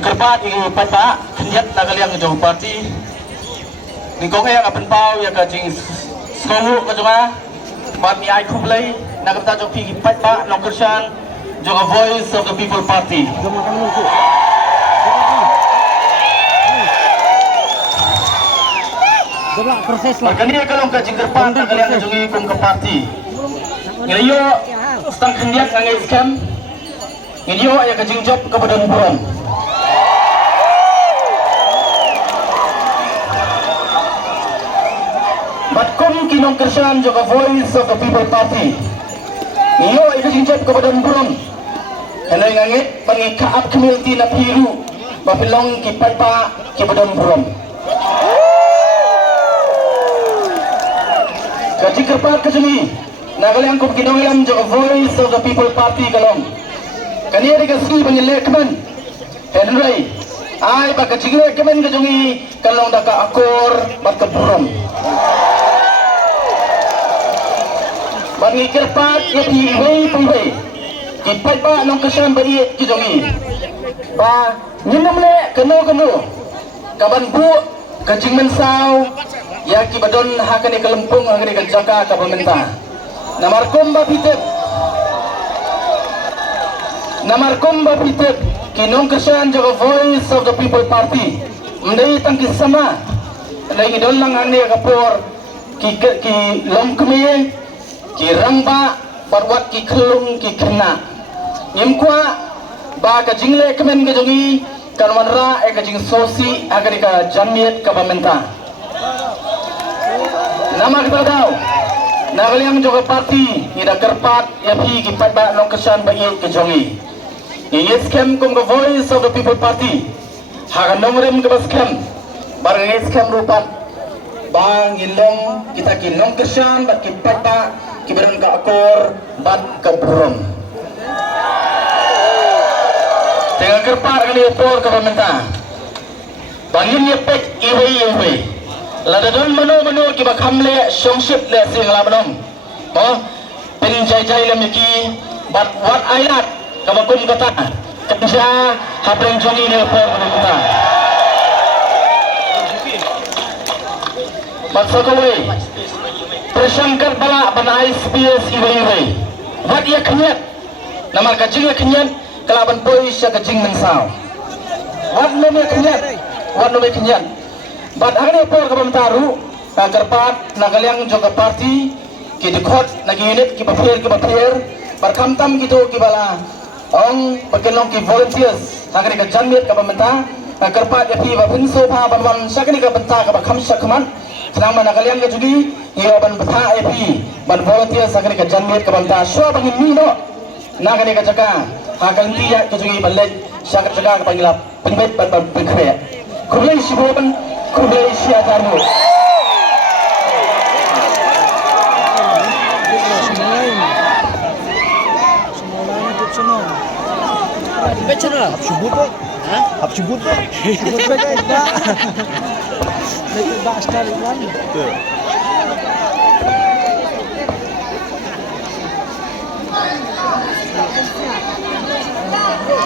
Kerbat ini pada kenyat nagaliang jauh parti. Ni kong yang apen pau ya kajing sekolah kajunga. Bat ni ai kublai nagata jauh pi pada nongkersan juga Voice of the People Party. Berkini kalau kajing kerbat nagaliang jauh ikung ke parti. Ngayo setang kenyat ngangai scam. Ngayo ya kajing job kepada buron. Batkom kinong kersan juga Voice of the People Party. Iyo ikasing job kepada buron. Helai ngangit pangikaap community na piru. Bapilong kipat pa kepada buron. Kaji kerpat kesini. Nagalang kum kinong ilam juga Voice of the People Party kalong. Kaniya dikasih pangilekman. Henry. Ay baka jigre kemen kajungi kalong daka akor bat keburon. Bagi kerpat ya piwei piwei kipat ba nong kesan bari kijongi ba nyinam le keno kaban bu kajing mensau ya kibadon hakane kelempung hakane keljaka ka pemerintah namarkom ba pitep kinong kesan jaga Voice of the People Party mendai tangki sama lagi don lang ane kapor ki lom keme kirang ba barwat ki kelung ki kena nyimkwa ba ka jingle kemen ke jongi kanwanra e ka jing sosi agar ka jamiat ka pamenta nama kita tahu nagaliang juga parti ida kerpat ya pi ki ba long kesan ba ke jongi yes kem kong the Voice of the People Party hagan nomrem ke baskem barang yes kem rupat bang ilong kita kinong kesan bat ki ba kibaran ka akor bat ka buron tengah kerpar kali opor ka pamenta bangin ye pek iwe ladadon mano ki bakhamle songship le singla manom penjai le miki bat wat ayat ka bakum kata kensha hapreng jongi le opor ka pamenta bat sokowe persangkat bala bana SBS iwe wat ia kenyat nama kajing ia kenyat kelaban polis ya kajing mensau wat nome kenyat bat agni por kabam taru kerpat nagaliang juga parti ki dikot nagi unit ki bapir barkam tam gitu ki bala ong bagelong ki volunteers agni ka janmiat ka pamenta kerpat ya pi bapin sopa banwan sakni ka benta ka bakam sakman senang mana kalian ke juga ia ban betah epi ban volunteer sakni ke janmiat ke banta swa bangin mino nakani ke jaga hakal tiya ke juga balik sakit jaga ke panggilap penbet ban berkreat kublai siboban kublai siatarmu Bachelor, habsubut boy. Hah? Habsubut boy. Habsubut boy enggak. Lagi bahas dari mana?